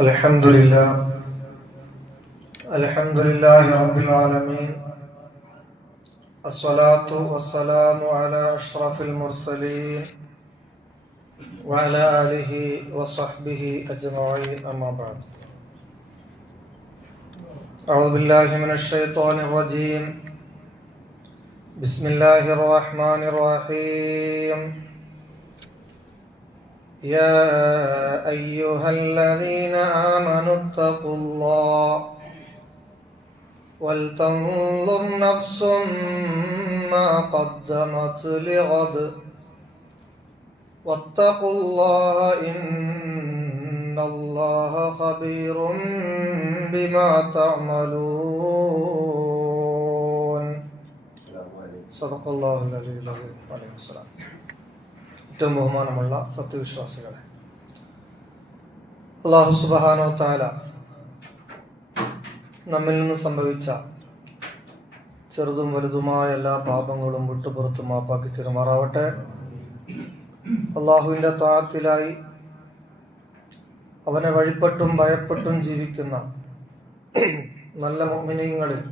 الحمد لله رب العالمين. الصلاة والسلام على أشرف المرسلين وعلى آله وصحبه أجمعين، أما بعد. أعوذ بالله من الشيطان الرجيم. بسم الله الرحمن الرحيم. يا أيها الذين آمنوا اتقوا الله ولتنظر نفس ما قدمت لغد واتقوا الله إن الله خبير بما تعملون. صدق الله العلي العظيم. عليه السلام. ഏറ്റവും ബഹുമാനമുള്ള സത്യവിശ്വാസികളെ, അല്ലാഹു സുബ്ഹാനഹു വ തആല നമ്മിൽ നിന്ന് സംഭവിച്ച ചെറുതും വലുതുമായ എല്ലാ പാപങ്ങളും വിട്ടുപുറത്ത് മാപ്പാക്കി തരുമാറാവട്ടെ. അള്ളാഹുവിന്റെ ത്വാഅത്തിലായി അവനെ വഴിപ്പെട്ടും ഭയപ്പെട്ടും ജീവിക്കുന്ന നല്ല മുഅ്മിനീങ്ങളിൽ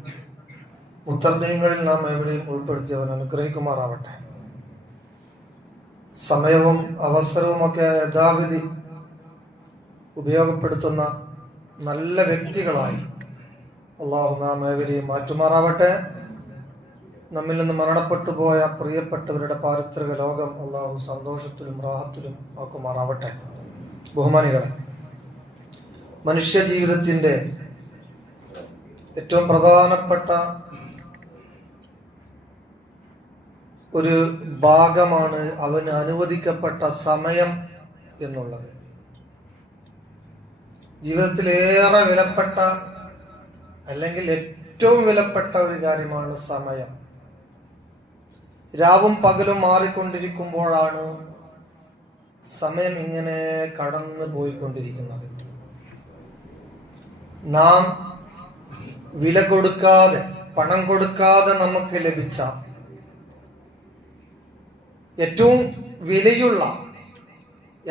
മുത്തഖീങ്ങളിൽ നാം എവിടെയും ഉൾപ്പെടുത്തി അവൻ അനുഗ്രഹിക്കുമാറാവട്ടെ. സമയവും അവസരവുമൊക്കെ യഥാവിധി ഉപയോഗപ്പെടുത്തുന്ന നല്ല വ്യക്തികളായി അള്ളാഹു നാം ഏവരെയും മാറ്റുമാറാവട്ടെ. നമ്മിൽ നിന്ന് മരണപ്പെട്ടു പോയ പ്രിയപ്പെട്ടവരുടെ പാരിത്രിക ലോകം അള്ളാഹു സന്തോഷത്തിലും റാഹത്തിലും ആക്കുമാറാവട്ടെ. ബഹുമാനികളെ, മനുഷ്യ ജീവിതത്തിന്റെ ഏറ്റവും പ്രധാനപ്പെട്ട ഒരു ഭാഗമാണ് അവന് അനുവദിക്കപ്പെട്ട സമയം എന്നുള്ളത്. ജീവിതത്തിലേറെ വിലപ്പെട്ട അല്ലെങ്കിൽ ഏറ്റവും വിലപ്പെട്ട ഒരു കാര്യമാണ് സമയം. രാവും പകലും മാറിക്കൊണ്ടിരിക്കുമ്പോഴാണ് സമയം ഇങ്ങനെ കടന്നു പോയിക്കൊണ്ടിരിക്കുന്നത്. നാം വില കൊടുക്കാതെ, പണം കൊടുക്കാതെ നമുക്ക് ലഭിച്ച ഏറ്റവും വിലയുള്ള,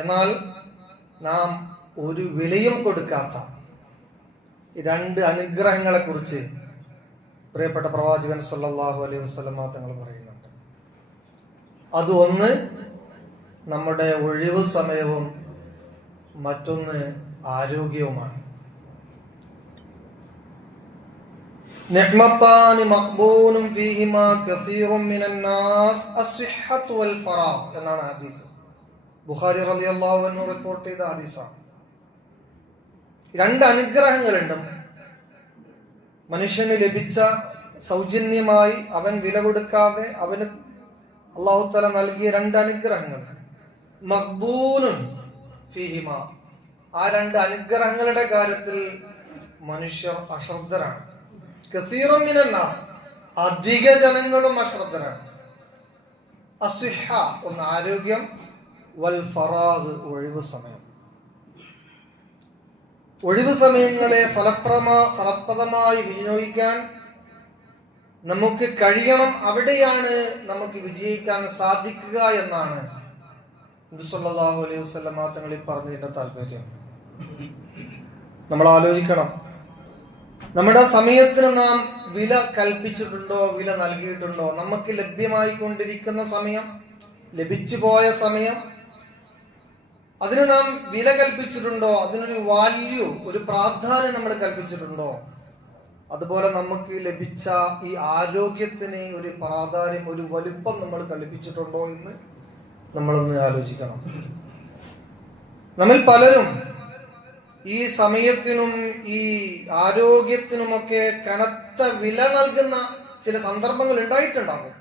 എന്നാൽ നാം ഒരു വിലയും കൊടുക്കാത്ത രണ്ട് അനുഗ്രഹങ്ങളെ കുറിച്ച് പ്രിയപ്പെട്ട പ്രവാചകൻ സല്ലല്ലാഹു അലൈഹി വസല്ലം തങ്ങൾ പറയുന്നുണ്ട്. അത് ഒന്ന് നമ്മുടെ ഒഴിവ് സമയവും മറ്റൊന്ന് ആരോഗ്യവുമാണ്. നിഅ്മത്താനി മഖ്ബൂനും ഫീഹിമാ കസീറുൻ മിനൻ നാസ് അസ്സിഹ്ഹത്തു വൽ ഫറാഹ് എന്നാണ് ഹദീസ്. ബുഖാരി റളിയല്ലാഹു അൻഹു റിപ്പോർട്ട് ചെയ്ത ഹദീസാണ്. രണ്ട് അനുഗ്രഹങ്ങളുണ്ട് മനുഷ്യന് ലഭിച്ച സൗജന്യമായി, അവൻ വില കൊടുക്കാതെ അവന് അല്ലാഹു തആല നൽകിയ രണ്ട് അനുഗ്രഹങ്ങൾ. മഖ്ബൂനും ഫീഹിമാ, ആ രണ്ട് അനുഗ്രഹങ്ങളുടെ കാര്യത്തിൽ മനുഷ്യർ അശ്രദ്ധരാണ്. കസീറുൻ മിനൻ നാസ്, അധിക ജനങ്ങളും അശ്രദ്ധരാണ്. അസ്വിഹ, ഒന്ന് ആരോഗ്യം, വൽ ഫറാഗ്, ഒഴിവ് സമയം. ഒഴിവ് സമയങ്ങളെ ഫലപ്രദമായി വിനിയോഗിക്കാൻ നമുക്ക് കഴിയണം. അവിടെയാണ് നമുക്ക് വിജയിക്കാൻ സാധിക്കുക എന്നാണ് നബി സല്ലല്ലാഹു അലൈഹി വസല്ലം തങ്ങളിൽ പറഞ്ഞതിന്റെ താല്പര്യം. നമ്മൾ ആലോചിക്കണം, നമ്മുടെ സമയത്തിന് നാം വില കൽപ്പിച്ചിട്ടുണ്ടോ, വില നൽകിയിട്ടുണ്ടോ? നമുക്ക് ലഭ്യമായി കൊണ്ടിരിക്കുന്ന സമയം, ലഭിച്ചു പോയ സമയം, അതിന് നാം വില കൽപ്പിച്ചിട്ടുണ്ടോ? അതിനൊരു വാല്യൂ, ഒരു പ്രാധാന്യം നമ്മൾ കൽപ്പിച്ചിട്ടുണ്ടോ? അതുപോലെ നമുക്ക് ലഭിച്ച ഈ ആരോഗ്യത്തിന് ഒരു പ്രാധാന്യം, ഒരു വലുപ്പം നമ്മൾ കൽപ്പിച്ചിട്ടുണ്ടോ എന്ന് നമ്മളൊന്ന് ആലോചിക്കണം. നമ്മിൽ പലരും ഈ സമയത്തിനും ഈ ആരോഗ്യത്തിനുമൊക്കെ കനത്ത വില നൽകുന്ന ചില സന്ദർഭങ്ങൾ ഉണ്ടായിട്ടുണ്ടാകും.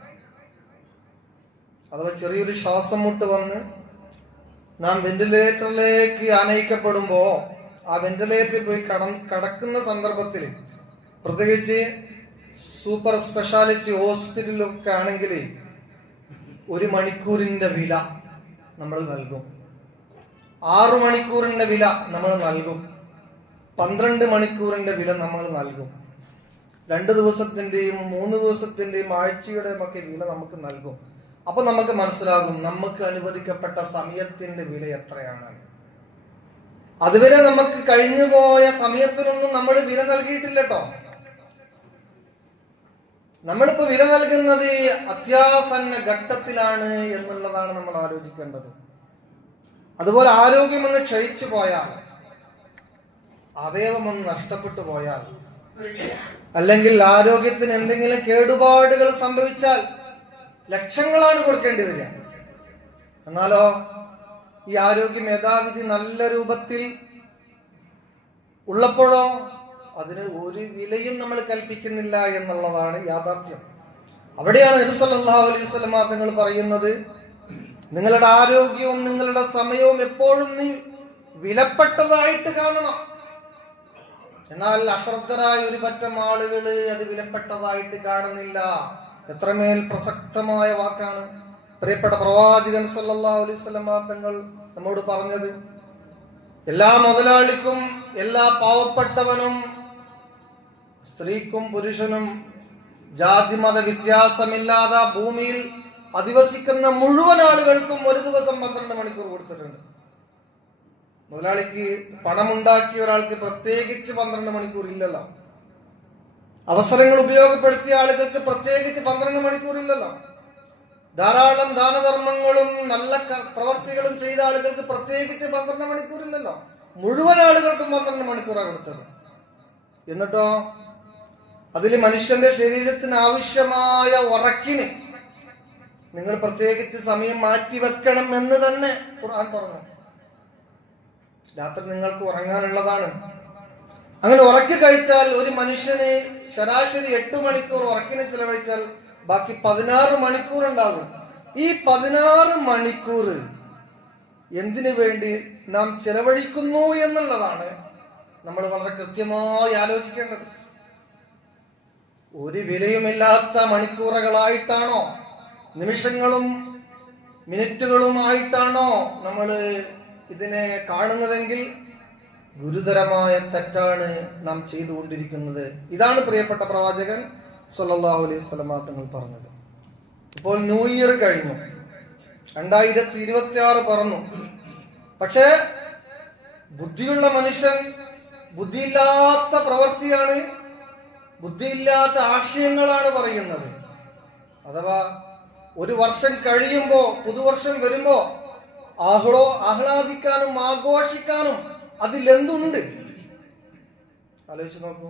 അഥവാ ചെറിയൊരു ശ്വാസം മുട്ട് വന്ന് നാം വെന്റിലേറ്ററിലേക്ക് ആനയിക്കപ്പെടുമ്പോ, ആ വെന്റിലേറ്ററിൽ പോയി കടക്കുന്ന സന്ദർഭത്തിൽ, പ്രത്യേകിച്ച് സൂപ്പർ സ്പെഷ്യാലിറ്റി ഹോസ്പിറ്റലൊക്കെ ആണെങ്കിൽ 1 മണിക്കൂറിന്റെ വില നമ്മൾ നൽകും. 6 മണിക്കൂറിന്റെ വില നമ്മൾ നൽകും. 12 മണിക്കൂറിന്റെ വില നമ്മൾ നൽകും. 2 ദിവസത്തിന്റെയും 3 ദിവസത്തിന്റെയും ആഴ്ചയുടെയും ഒക്കെ വില നമുക്ക് നൽകും. അപ്പൊ നമുക്ക് മനസ്സിലാകും നമുക്ക് അനുവദിക്കപ്പെട്ട സമയത്തിന്റെ വില എത്രയാണ്. അതുവരെ നമുക്ക് കഴിഞ്ഞുപോയ സമയത്തിനൊന്നും നമ്മൾ വില നൽകിയിട്ടില്ല കേട്ടോ. നമ്മളിപ്പോ വില നൽകുന്നത് അത്യാസന്ന ഘട്ടത്തിലാണ് എന്നുള്ളതാണ് നമ്മൾ ആലോചിക്കേണ്ടത്. അതുപോലെ ആരോഗ്യമൊന്ന് ക്ഷയിച്ചു പോയാൽ, അവയവമൊന്ന് നഷ്ടപ്പെട്ടു പോയാൽ, അല്ലെങ്കിൽ ആരോഗ്യത്തിന് എന്തെങ്കിലും കേടുപാടുകൾ സംഭവിച്ചാൽ ലക്ഷങ്ങളാണ് കൊടുക്കേണ്ടി വരിക. എന്നാലോ ഈ ആരോഗ്യം യഥാവിധി നല്ല രൂപത്തിൽ ഉള്ളപ്പോഴോ അതിന് ഒരു വിലയും നമ്മൾ കൽപ്പിക്കുന്നില്ല എന്നുള്ളതാണ് യാഥാർത്ഥ്യം. അവിടെയാണ് നബി സല്ലല്ലാഹു അലൈഹി വസല്ലം തങ്ങൾ പറയുന്നത്, നിങ്ങളുടെ ആരോഗ്യവും നിങ്ങളുടെ സമയവും എപ്പോഴും നീ വിലപ്പെട്ടതായിട്ട് കാണണം. എന്നാൽ അശ്രദ്ധരായ ഒരു പറ്റം ആളുകൾ അത് വിലപ്പെട്ടതായിട്ട് കാണുന്നില്ല. എത്രമേൽ പ്രസക്തമായ വാക്കാണ് പ്രിയപ്പെട്ട പ്രവാചകൻ സല്ലല്ലാഹു അലൈഹി വസല്ലം തങ്ങൾ നമ്മോട് പറഞ്ഞത്. എല്ലാ മുതലാളിക്കും, എല്ലാ പാവപ്പെട്ടവനും, സ്ത്രീക്കും പുരുഷനും ജാതി മത വ്യത്യാസമില്ലാതെ ഭൂമിയിൽ അധിവസിക്കുന്ന മുഴുവൻ ആളുകൾക്കും ഒരു ദിവസം 12 മണിക്കൂർ കൊടുത്തിട്ടുണ്ട്. മുതലാളിക്ക് പണമുണ്ടാക്കിയ ഒരാൾക്ക് പ്രത്യേകിച്ച് 12 മണിക്കൂർ ഇല്ലല്ലോ. അവസരങ്ങൾ ഉപയോഗപ്പെടുത്തിയ ആളുകൾക്ക് പ്രത്യേകിച്ച് 12 മണിക്കൂർ ഇല്ലല്ലോ. ധാരാളം ദാനധർമ്മങ്ങളും നല്ല പ്രവർത്തികളും ചെയ്ത ആളുകൾക്ക് പ്രത്യേകിച്ച് 12 മണിക്കൂർ ഇല്ലല്ലോ. മുഴുവൻ ആളുകൾക്കും 12 മണിക്കൂറാണ് കൊടുത്തത്. എന്നിട്ടോ അതിൽ മനുഷ്യന്റെ ശരീരത്തിന് ആവശ്യമായ ഉറക്കിന് നിങ്ങൾ പ്രത്യേകിച്ച് സമയം മാറ്റിവെക്കണം എന്ന് തന്നെ ഖുർആൻ പറഞ്ഞു. രാത്രി നിങ്ങൾക്ക് ഉറങ്ങാനുള്ളതാണ്. അങ്ങനെ ഉറക്കി കഴിച്ചാൽ ഒരു മനുഷ്യന് ശരാശരി 8 മണിക്കൂർ ഉറക്കിന് ചെലവഴിച്ചാൽ ബാക്കി 16 മണിക്കൂർ ഉണ്ടാകും. ഈ 16 മണിക്കൂർ എന്തിനു വേണ്ടി നാം ചെലവഴിക്കുന്നു എന്നുള്ളതാണ് നമ്മൾ വളരെ കൃത്യമായി ആലോചിക്കേണ്ടത്. ഒരു വിലയുമില്ലാത്ത മണിക്കൂറുകളായിട്ടാണോ, നിമിഷങ്ങളും മിനിറ്റുകളുമായിട്ടാണോ നമ്മൾ ഇതിനെ കാണുന്നതെങ്കിൽ ഗുരുതരമായ തെറ്റാണ് നാം ചെയ്തുകൊണ്ടിരിക്കുന്നത്. ഇതാണ് പ്രിയപ്പെട്ട പ്രവാചകൻ സല്ലല്ലാഹു അലൈഹി വസല്ലം തങ്ങൾ പറഞ്ഞത്. ഇപ്പോൾ ന്യൂ ഇയർ കഴിഞ്ഞു, 2026 പറഞ്ഞു. പക്ഷേ ബുദ്ധിയുള്ള മനുഷ്യൻ ബുദ്ധിയില്ലാത്ത പ്രവൃത്തിയാണ്, ബുദ്ധിയില്ലാത്ത ആശയങ്ങളാണ് പറയുന്നത്. അഥവാ ഒരു വർഷം കഴിയുമ്പോ, പുതുവർഷം വരുമ്പോ ആഹ്ലാദിക്കാനും ആഘോഷിക്കാനും അതിലെന്തുണ്ട് ആലോചിച്ച് നോക്കൂ.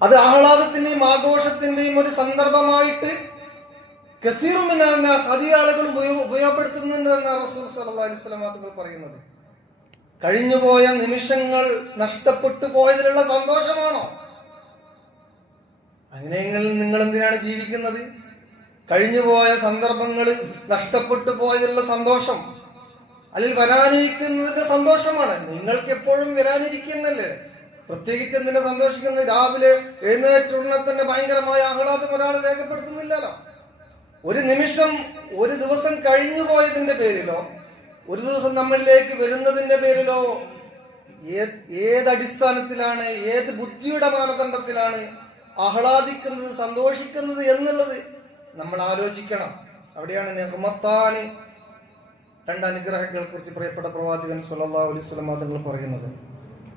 അത് ആഹ്ലാദത്തിന്റെയും ആഘോഷത്തിന്റെയും ഒരു സന്ദർഭമായിട്ട് അധിക ആളുകൾ ഉപയോഗപ്പെടുത്തുന്നുണ്ടെന്നാണ് റസൂൽ സല്ലല്ലാഹു അലൈഹി വസല്ലം തങ്ങൾ പറയുന്നത്. കഴിഞ്ഞുപോയ നിമിഷങ്ങൾ നഷ്ടപ്പെട്ടു പോയതിലുള്ള സന്തോഷമാണോ? അങ്ങനെയെങ്കിൽ നിങ്ങൾ എന്തിനാണ് ജീവിക്കുന്നത്? കഴിഞ്ഞുപോയ സന്ദർഭങ്ങൾ നഷ്ടപ്പെട്ടു പോയതിലുള്ള സന്തോഷം അല്ലെങ്കിൽ വരാനിരിക്കുന്നതിന്റെ സന്തോഷമാണ്. നിങ്ങൾക്ക് എപ്പോഴും വരാനിരിക്കുന്നല്ലേ, പ്രത്യേകിച്ച് എന്തിനാ സന്തോഷിക്കുന്നത്? രാവിലെ എഴുന്നേറ്റുടനെ തന്നെ ഭയങ്കരമായ ആഹ്ലാദം ഒരാൾ രേഖപ്പെടുത്തുന്നില്ലല്ലോ. ഒരു നിമിഷം, ഒരു ദിവസം കഴിഞ്ഞു പോയതിന്റെ പേരിലോ, ഒരു ദിവസം നമ്മളിലേക്ക് വരുന്നതിന്റെ പേരിലോ ഏതടിസ്ഥാനത്തിലാണ്, ഏത് ബുദ്ധിയുടെ മാനദണ്ഡത്തിലാണ് ആഹ്ലാദിക്കുന്നത്, സന്തോഷിക്കുന്നത് എന്നുള്ളത് നമ്മൾ ആലോചിക്കണം. അവിടെയാണ് നിഅ്മത്താനി, 2 അനുഗ്രഹങ്ങളെ കുറിച്ച് പ്രിയപ്പെട്ട പ്രവാചകൻ സല്ലല്ലാഹു അലൈഹി വസല്ലം തങ്ങൾ പറയുന്നത്.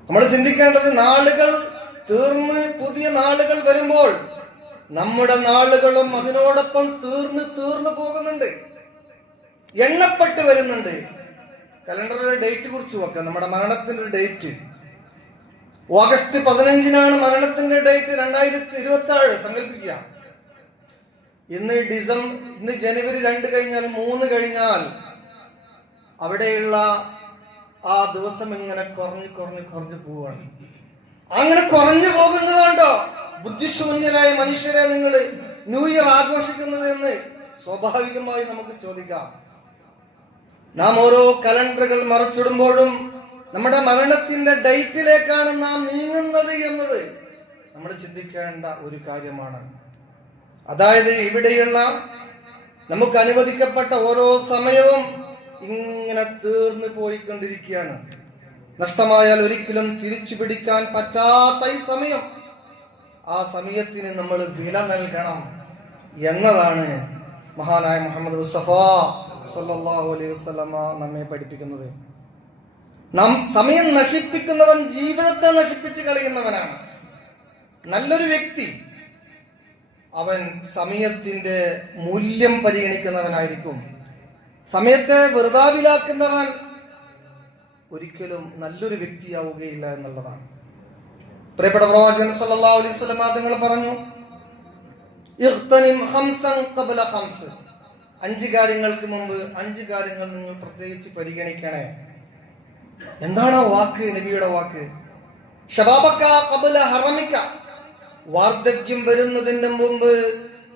നമ്മൾ ചിന്തിക്കേണ്ടത്, നാളുകൾ തീർന്ന് പുതിയ നാളുകൾ വരുമ്പോൾ നമ്മുടെ നാളുകളും അതിനോടൊപ്പം തീർന്നു പോകുന്നുണ്ട്, എണ്ണപ്പെട്ട് വരുന്നുണ്ട്. കലണ്ടറിലെ ഡേറ്റ് കുറിച്ച് വെക്കാം. നമ്മുടെ മരണത്തിന്റെ ഡേറ്റ് ഓഗസ്റ്റ് 15-നാണ് മരണത്തിന്റെ ഡേറ്റ് 2027. സങ്കല്പിക്കുക, ഇന്ന് ജനുവരി 2 കഴിഞ്ഞാൽ 3 കഴിഞ്ഞാൽ അവിടെയുള്ള ആ ദിവസം ഇങ്ങനെ കുറഞ്ഞു പോവാണ്. അങ്ങനെ കുറഞ്ഞു പോകുന്നതുകൊണ്ടോ ബുദ്ധിശൂന്യരായ മനുഷ്യരെ നിങ്ങൾ ന്യൂ ഇയർ ആഘോഷിക്കുന്നത് എന്ന് സ്വാഭാവികമായി നമുക്ക് ചോദിക്കാം. നാം ഓരോ കലണ്ടറുകൾ മറിച്ചിടുമ്പോഴും നമ്മുടെ മരണത്തിന്റെ ഡേറ്റിലേക്കാണ് നാം നീങ്ങുന്നത് എന്നത് നമ്മൾ ചിന്തിക്കേണ്ട ഒരു കാര്യമാണ്. അതായത് ഇവിടെയുള്ള നമുക്ക് അനുവദിക്കപ്പെട്ട ഓരോ സമയവും ഇങ്ങനെ തീർന്നു പോയിക്കൊണ്ടിരിക്കുകയാണ്. നഷ്ടമായാൽ ഒരിക്കലും തിരിച്ചു പിടിക്കാൻ പറ്റാത്ത ഈ സമയം, ആ സമയത്തിന് നമ്മൾ വില നൽകണം എന്നതാണ് മഹാനായ മുഹമ്മദ് മുസ്തഫ സല്ലല്ലാഹു അലൈഹി വസല്ലമ നമ്മെ പഠിപ്പിക്കുന്നത്. സമയം നശിപ്പിക്കുന്നവൻ ജീവിതത്തെ നശിപ്പിച്ച് കളയുന്നവനാണ്. നല്ലൊരു വ്യക്തി അവൻ സമയത്തിന്റെ മൂല്യം പരിഗണിക്കുന്നവനായിരിക്കും. സമയത്തെ വെറുതാവിലാക്കുന്നവൻ ഒരിക്കലും നല്ലൊരു വ്യക്തിയാവുകയില്ല എന്നുള്ളതാണ്. പ്രിയപ്പെട്ട പ്രവാചകൻ സല്ലല്ലാഹു അലൈഹി വസല്ലം തങ്ങൾ പറഞ്ഞു, ഇഖ്തനിം ഖംസൻ ഖബ്ല ഖംസ്. 5 കാര്യങ്ങൾക്ക് മുമ്പ് 5 കാര്യങ്ങൾ നിങ്ങൾ പ്രത്യേകിച്ച് പരിഗണിക്കണേ. എന്താണ് ആ വാക്ക്? നബിയുടെ വാക്ക് ശബാബക ഖബ്ല ഹറമിക. വാർദ്ധക്യം വരുന്നതിന് മുമ്പ്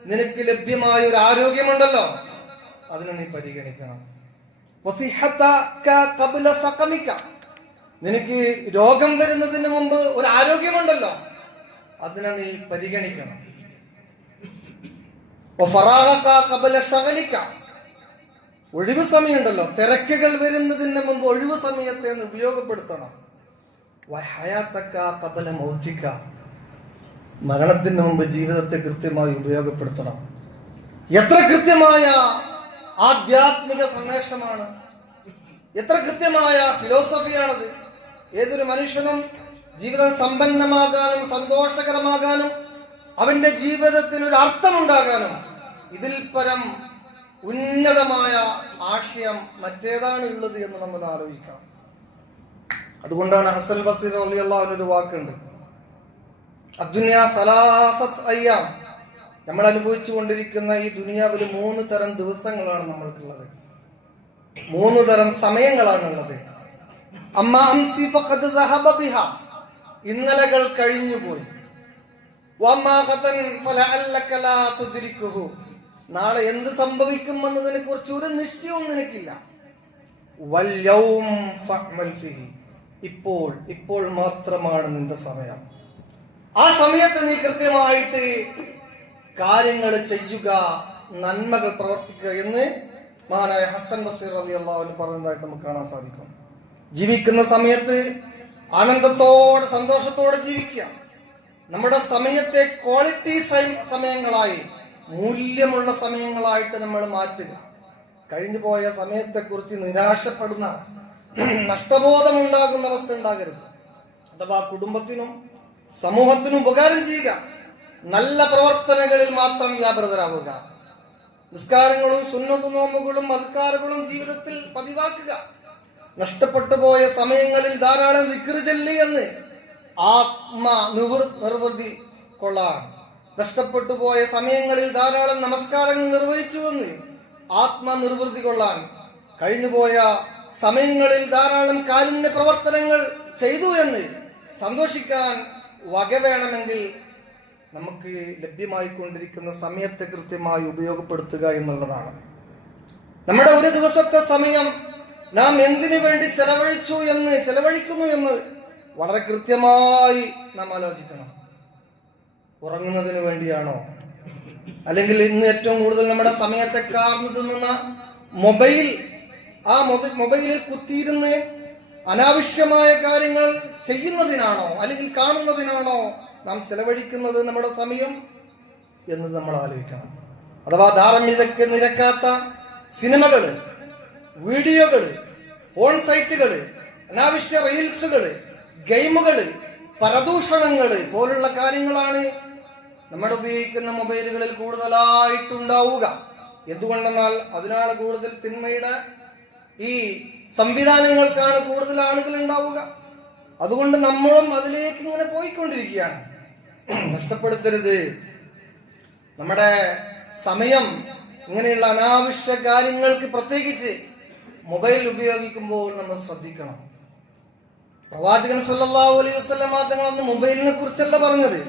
നിനക്ക് ലഭ്യമായ ഒരു ആരോഗ്യമുണ്ടല്ലോ, അതിനെ നീ പരിഗണിക്കണം. വസിഹതക ഖബ്ല സഖമിക. നിനക്ക് രോഗം വരുന്നതിന് മുമ്പ് ഒരു ആരോഗ്യമുണ്ടല്ലോ, അതിനെ നീ പരിഗണിക്കണം. വഫറാഗക ഖബ്ല ശഗലിക. ഒഴിവ് സമയമുണ്ടല്ലോ, തിരക്കുകൾ വരുന്നതിന് മുമ്പ് ഒഴിവ് സമയത്തെ നീ ഉപയോഗപ്പെടുത്തണം. വഹയാതക ഖബ്ല മൗതിക. മരണത്തിന് മുമ്പ് ജീവിതത്തെ കൃത്യമായി ഉപയോഗപ്പെടുത്തണം. എത്ര കൃത്യമായ ആധ്യാത്മിക സന്ദേശമാണ്, എത്ര കൃത്യമായ ഫിലോസഫിയാണത്. ഏതൊരു മനുഷ്യനും ജീവിതം സമ്പന്നമാകാനും സന്തോഷകരമാകാനും അവന്റെ ജീവിതത്തിന് ഒരു അർത്ഥമുണ്ടാകാനും ഇതിൽ പരം ഉന്നതമായ ആശയം മറ്റേതാണ് ഉള്ളത് എന്ന് നമ്മൾ ആലോചിക്കണം. അതുകൊണ്ടാണ് ഹസൻ ബസീർ റളിയല്ലാഹു അൻഹു ഒരു വാക്കുണ്ട്, അദ്ദുനിയാ സലാസത്ത് അയ്യാം. നമ്മൾ അനുഭവിച്ചു കൊണ്ടിരിക്കുന്ന ഈ ദുനിയാവിൽ 3 തരം ദിവസങ്ങളാണ് നമ്മൾക്കുള്ളത്, 3 തരം സമയങ്ങളാണുള്ളത്. അമ്മാ അംസി ഫഖദ് സഹബ ബിഹാ. ഇന്നലകൾ കഴിഞ്ഞുപോയി. വമ്മാ ഖതൻ ഫലഅല്ലക ലാ തുദ്രികുഹു. നാളെ എന്ത് സംഭവിക്കുമെന്നതിനെ കുറിച്ച് ഒരു നിശ്ചയവും നിനക്കില്ല. വൽ യൗം ഫഅമൽ ഫീഹി. ഇപ്പോൾ മാത്രമാണ് നിന്റെ സമയം. ആ സമയത്ത് നീ കൃത്യമായിട്ട് കാര്യങ്ങൾ ചെയ്യുക, നന്മകൾ പ്രവർത്തിക്കുക എന്ന് മഹാനായ ഹസൻ ബസീർ റളിയല്ലാഹു അൻഹു പറഞ്ഞതായിട്ട് നമുക്ക് കാണാൻ സാധിക്കും. ജീവിക്കുന്ന സമയത്ത് ആനന്ദത്തോടെ സന്തോഷത്തോടെ ജീവിക്കുക. നമ്മുടെ സമയത്തെ ക്വാളിറ്റി സമയങ്ങളായി, മൂല്യമുള്ള സമയങ്ങളായിട്ട് നമ്മൾ മാറ്റുക. കഴിഞ്ഞു പോയ സമയത്തെക്കുറിച്ച് നിരാശപ്പെടുന്ന, നഷ്ടബോധമുണ്ടാകുന്ന അവസ്ഥ ഉണ്ടാകരുത്. അഥവാ കുടുംബത്തിനും സമൂഹത്തിനും ഉപകാരം ചെയ്യുക. നല്ല പ്രവർത്തനങ്ങളിൽ മാത്രം വ്യാപൃതരാവുക. നിസ്കാരങ്ങളും സുന്നത്ത് നോമ്പുകളും അദ്കാറുകളും ജീവിതത്തിൽ പതിവാക്കുക. നഷ്ടപ്പെട്ടു പോയ സമയങ്ങളിൽ ധാരാളം ദിക്ർ ചൊല്ലി എന്ന് നിർവൃതി കൊള്ളാൻ. നഷ്ടപ്പെട്ടു പോയ സമയങ്ങളിൽ ധാരാളം നമസ്കാരങ്ങൾ നിർവഹിച്ചുവെന്ന് ആത്മനിർവൃതി കൊള്ളാൻ. കഴിഞ്ഞുപോയ സമയങ്ങളിൽ ധാരാളം കാരുണ്യ പ്രവർത്തനങ്ങൾ ചെയ്തു എന്ന് സന്തോഷിക്കാൻ വക വേണമെങ്കിൽ നമുക്ക് ലഭ്യമായിക്കൊണ്ടിരിക്കുന്ന സമയത്തെ കൃത്യമായി ഉപയോഗപ്പെടുത്തുക എന്നുള്ളതാണ്. നമ്മുടെ ഒരു ദിവസത്തെ സമയം നാം എന്തിനു വേണ്ടി ചെലവഴിക്കുന്നു എന്ന് വളരെ കൃത്യമായി നാം ആലോചിക്കണം. ഉറങ്ങുന്നതിന് വേണ്ടിയാണോ, അല്ലെങ്കിൽ ഇന്ന് ഏറ്റവും കൂടുതൽ നമ്മുടെ സമയത്തെ കാർന്നു തിന്നുന്ന മൊബൈലിൽ കുത്തിയിരുന്ന് അനാവശ്യമായ കാര്യങ്ങൾ ചെയ്യുന്നതിനാണോ അല്ലെങ്കിൽ കാണുന്നതിനാണോ നാം ചെലവഴിക്കുന്നത് നമ്മുടെ സമയം എന്ന് നമ്മൾ ആലോചിക്കണം. അഥവാ ധാർമ്മികതയ്ക്ക് നിരക്കാത്ത സിനിമകള്, വീഡിയോകള്, ഫോൺ സൈറ്റുകള്, അനാവശ്യ റീൽസുകള്, ഗെയിമുകള്, പരദൂഷണങ്ങള് പോലുള്ള കാര്യങ്ങളാണ് നമ്മൾ ഉപയോഗിക്കുന്ന മൊബൈലുകളിൽ കൂടുതലായിട്ടുണ്ടാവുക. എന്തുകൊണ്ടെന്നാൽ അതിനാണ് കൂടുതൽ തിന്മയുടെ ഈ സംവിധാനങ്ങൾക്കാണ് കൂടുതൽ ആളുകൾ ഉണ്ടാവുക. അതുകൊണ്ട് നമ്മളും അതിലേക്ക് ഇങ്ങനെ പോയിക്കൊണ്ടിരിക്കുകയാണ്. നഷ്ടപ്പെടുത്തരുത് നമ്മുടെ സമയം. ഇങ്ങനെയുള്ള അനാവശ്യ കാര്യങ്ങൾക്ക് പ്രത്യേകിച്ച് മൊബൈൽ ഉപയോഗിക്കുമ്പോൾ നമ്മൾ ശ്രദ്ധിക്കണം. പ്രവാചകൻ സല്ലല്ലാഹു അലൈഹി വസല്ലം തങ്ങൾ അന്ന് മൊബൈലിനെ കുറിച്ചല്ല പറഞ്ഞത്,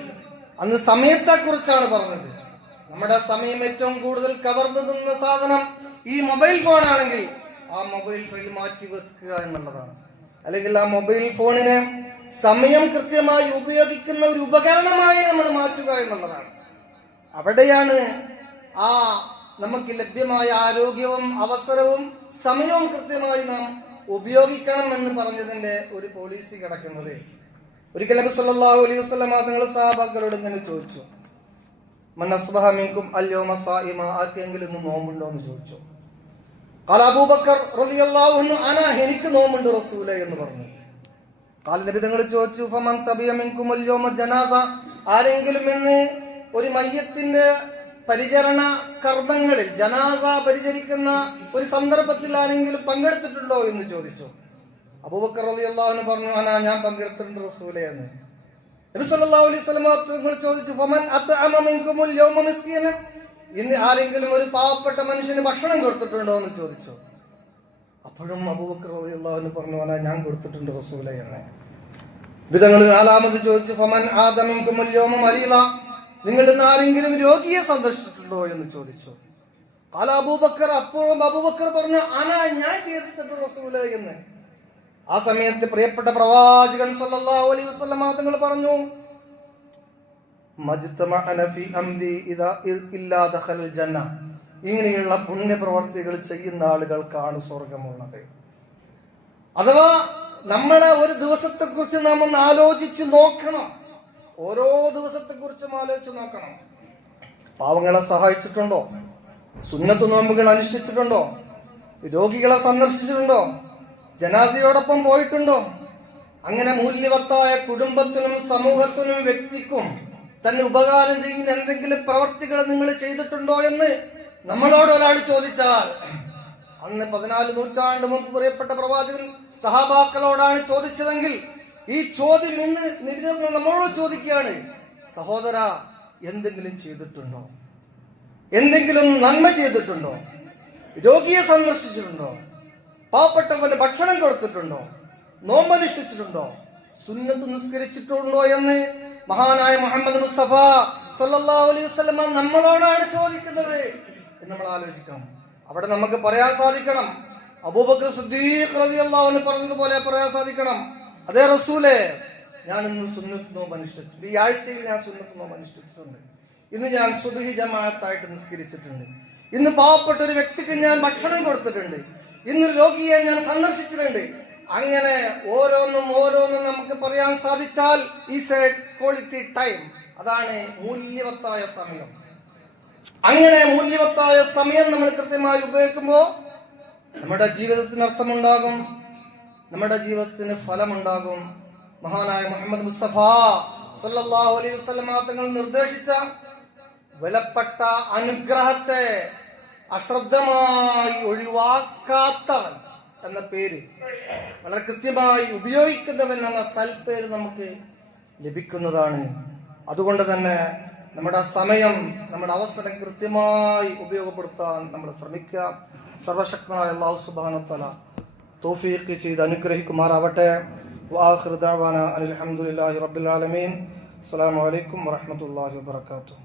അന്ന് സമയത്തെ കുറിച്ചാണ് പറഞ്ഞത്. നമ്മുടെ സമയം ഏറ്റവും കൂടുതൽ കവർന്നു നിന്ന സാധനം ഈ മൊബൈൽ ഫോൺ ആണെങ്കിൽ ആ മൊബൈൽ ഫോൺ മാറ്റി വെക്കുക എന്നുള്ളതാണ്. അല്ലെങ്കിൽ ആ മൊബൈൽ ഫോണിനെ സമയം കൃത്യമായി ഉപയോഗിക്കുന്ന ഒരു ഉപകരണമായി നമ്മൾ മാറ്റുക എന്നുള്ളതാണ്. അവിടെയാണ് ആ നമുക്ക് ലഭ്യമായ ആരോഗ്യവും അവസരവും സമയവും കൃത്യമായി നാം ഉപയോഗിക്കണം എന്ന് പറഞ്ഞതിന്റെ ഒരു പോളിസി കിടക്കുന്നത്. ഒരിക്കൽ നബി സല്ലല്ലാഹു അലൈഹി വസല്ലം തങ്ങൾ സഹാബാക്കളോട് ഇങ്ങനെ ചോദിച്ചു, മൻ അസ്ബഹ മിൻകും അൽ യൗമ സായിമ. ആർക്കെങ്കിലും ഇന്ന് നോമ്പുണ്ടോ എന്ന് ചോദിച്ചു. ഖാല അബൂബക്കർ റളിയല്ലാഹു അൻഹു അനാ, എനിക്ക് നോമ്പുണ്ട് റസൂലേ എന്ന് പറഞ്ഞു. ഖാല നബി തങ്ങൾ ചോദിച്ചു, ഫമൻ തബിയ മിൻകുമുൽ യൗമ ജനാസ, ആരെങ്കിലും ഇന്ന് ഒരു മയ്യത്തിന്റെ പരിചരണ കർമ്മങ്ങളിൽ ജനാസ പരിചരിക്കുന്ന ഒരു സന്ദർഭത്തിൽ ആരെങ്കിലും പങ്കെടുത്തിട്ടുണ്ടോ എന്ന് ചോദിച്ചു. അബൂബക്കർ റളിയല്ലാഹു അൻഹു പറഞ്ഞു, അനാ, ഞാൻ പങ്കെടുത്തിട്ടുണ്ട് റസൂലേ എന്ന്. നബി സല്ലല്ലാഹു അലൈഹി വസല്ലം തങ്ങൾ ചോദിച്ചു, ഫമൻ അത്അമ മിൻകുമുൽ യൗമ മിസ്കീനൻ, ഇന്ന് ആരെങ്കിലും ഒരു പാവപ്പെട്ട മനുഷ്യന് ഭക്ഷണം കൊടുത്തിട്ടുണ്ടോ എന്ന് ചോദിച്ചു. അപ്പോഴും അബൂബക്കർ റളിയല്ലാഹു അൻഹു പറഞ്ഞു, അനാ, ഞാൻ കൊടുത്തിട്ടുണ്ട് റസൂലേ എന്ന്. വിധങ്ങൾ നാലാമത് ചോദിച്ചു, ഫമൻ ആദ മിൻകുമുൽ യൗമ മരീള, നിങ്ങൾ ഇന്ന് ആരെങ്കിലും രോഗിയെ സന്ദർശിച്ചിട്ടുണ്ടോ എന്ന് ചോദിച്ചു. ഖാല അബൂബക്കർ, അപ്പോഴും അബൂബക്കർ പറഞ്ഞു, അനാ, ഞാൻ ചെയ്തിട്ടുണ്ട് റസൂലേ എന്ന്. ആ സമയത്ത് പ്രിയപ്പെട്ട പ്രവാചകൻ സല്ലല്ലാഹു അലൈഹി വസല്ലം തങ്ങൾ പറഞ്ഞു, മജ്തമഅന ഫീ അംരി ഇദാ ഇല്ലാ ദഖലൽ ജന്ന, ഇങ്ങനെയുള്ള പുണ്യപ്രവർത്തികൾ ചെയ്യുന്ന ആളുകൾക്കാണ് സ്വർഗമുള്ളത്. അഥവാ നമ്മളെ ഒരു ദിവസത്തെ കുറിച്ച് നാം ഒന്ന് ആലോചിച്ച് നോക്കണം. ഓരോ ദിവസത്തെ കുറിച്ചും ആലോചിച്ച് നോക്കണം. പാവങ്ങളെ സഹായിച്ചിട്ടുണ്ടോ? സുന്നത്ത് നോമ്പുകൾ അനുഷ്ഠിച്ചിട്ടുണ്ടോ? രോഗികളെ സന്ദർശിച്ചിട്ടുണ്ടോ? ജനാസയോടൊപ്പം പോയിട്ടുണ്ടോ? അങ്ങനെ മൂല്യവത്തായ കുടുംബത്തിനും സമൂഹത്തിനും വ്യക്തിക്കും തന്നെ ഉപകാരം ചെയ്യുന്ന എന്തെങ്കിലും പ്രവർത്തികൾ നിങ്ങൾ ചെയ്തിട്ടുണ്ടോ എന്ന് നമ്മളോട് ഒരാൾ ചോദിച്ചാൽ, അന്ന് 14 നൂറ്റാണ്ട് മുമ്പ് പ്രിയപ്പെട്ട പ്രവാചകൻ സഹാബാക്കളോടാണ് ചോദിച്ചതെങ്കിൽ ഈ ചോദ്യം ഇന്ന് നമ്മളോട് ചോദിക്കുകയാണ്, സഹോദര, എന്തെങ്കിലും ചെയ്തിട്ടുണ്ടോ? എന്തെങ്കിലും നന്മ ചെയ്തിട്ടുണ്ടോ? രോഗിയെ സന്ദർശിച്ചിട്ടുണ്ടോ? പാവപ്പെട്ടവന് ഭക്ഷണം കൊടുത്തിട്ടുണ്ടോ? നോമ്പനുഷ്ഠിച്ചിട്ടുണ്ടോ? സുന്നത്ത് നിസ്കരിച്ചിട്ടുണ്ടോ എന്ന് മഹാനായ മുഹമ്മദ് മുസ്തഫ സല്ലല്ലാഹു അലൈഹി വസല്ലം നമ്മളോടാണ് ചോദിക്കുന്നത് എന്ന് നമ്മൾ ആലോചിക്കണം. അവിടെ നമുക്ക് പറയാൻ സാധിക്കണം, അബൂബക്കർ സിദ്ദീഖ് റളിയല്ലാഹു അൻഹു പറഞ്ഞതുപോലെ പറയാൻ സാധിക്കണം, അതേ റസൂലേ, ഞാൻ ഇന്ന് സുന്നത്ത് നോമ്പ് അനുഷ്ഠിച്ചിട്ടുണ്ട്. ഈ ആഴ്ചയിൽ ഞാൻ സുന്നത്ത് നോമ്പ് അനുഷ്ഠിച്ചിട്ടുണ്ട്. ഇന്ന് ഞാൻ സുബ്ഹി ജമാഅത്തായിട്ട് നിസ്കരിച്ചിട്ടുണ്ട്. ഇന്ന് പാവപ്പെട്ട ഒരു വ്യക്തിക്ക് ഞാൻ ഭക്ഷണം കൊടുത്തിട്ടുണ്ട്. ഇന്ന് രോഗിയെ ഞാൻ സന്ദർശിച്ചിട്ടുണ്ട്. അങ്ങനെ ഓരോന്നും നമുക്ക് പറയാൻ സാധിച്ചാൽ ഈസ് എ ക്വാളിറ്റി ടൈം. അതാണ് മൂല്യവത്തായ സമയം. അങ്ങനെ മൂല്യവത്തായ സമയം നമ്മൾ കൃത്യമായി ഉപയോഗിക്കുമ്പോൾ നമ്മുടെ ജീവിതത്തിന് അർത്ഥമുണ്ടാകും, നമ്മുടെ ജീവിതത്തിന് ഫലമുണ്ടാകും. മഹാനായ മുഹമ്മദ് മുസ്തഫ സല്ലല്ലാഹു അലൈഹി വസല്ലം തങ്ങൾ നിർദ്ദേശിച്ച വിലപ്പെട്ട അനുഗ്രഹത്തെ അശ്രദ്ധമായി ഒഴിവാക്കാത്തവൻ എന്ന പേര്, വളരെ കൃത്യമായി ഉപയോഗിക്കുന്നവൻ എന്ന സൽപ്പേര് നമുക്ക് ലഭിക്കുന്നതാണ്. അതുകൊണ്ട് തന്നെ നമ്മുടെ സമയം, നമ്മുടെ അവസരം കൃത്യമായി ഉപയോഗപ്പെടുത്താൻ നമ്മൾ ശ്രമിക്കുക. സർവശക്തനായ അല്ലാഹു സുബ്ഹാനഹു വ തആല തൗഫീഖ് ചെയ്ത് അനുഗ്രഹിക്കുമാറാവട്ടെ. വആഖിറു ദഅവാന അൽഹംദുലില്ലാഹി റബ്ബിൽ ആലമീൻ. അസ്സലാമു അലൈക്കും വറഹ്മത്തുള്ളാഹി വബറകാതുഹു.